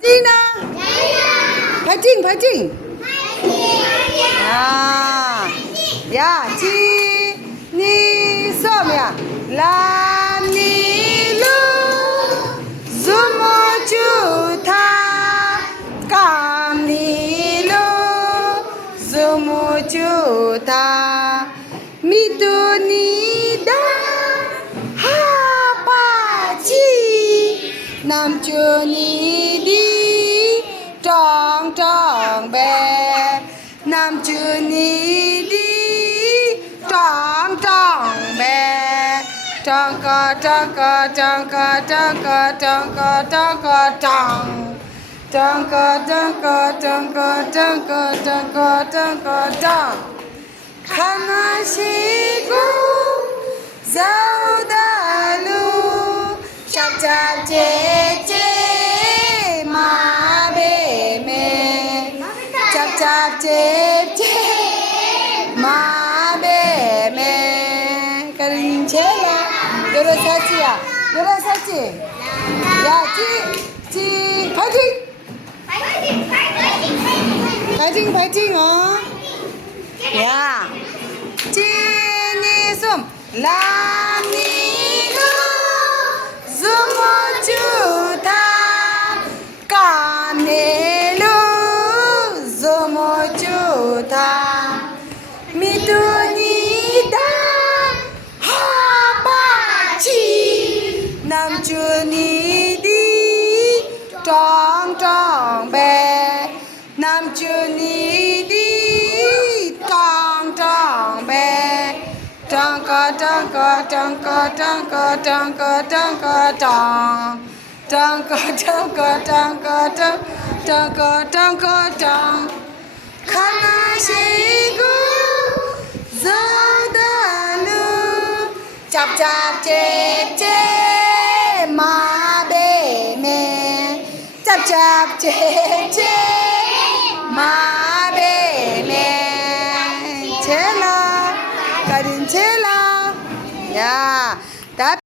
지나 파이팅 파이팅 야 지니 솜야 라니루 주모주타 감니루 주모주타 미투니다 하바지 남주니디 trong bè nam chư ni đi trong bè trong co trong co trong co trong co trong co trong co trong co trong co trong co trong co trong co trong co trong 하나시고 자우다루 샵잡제제 짭짭 마베메 까르인체라 요런 사지야 요런 사지 야지 파이팅 파이팅 야 지니 숨 라니루 주모주다 까네루 주모주다 미투니다 하바치 남주니디 정정배 남주니디 정정배 정거 정거 정거 정거 정거 정거 정 정거 정거 정거 정거 정거 정 하나시고 자다루 짭짭제제 마베메 짭짭제제 마베메 첼라 가린 첼라 야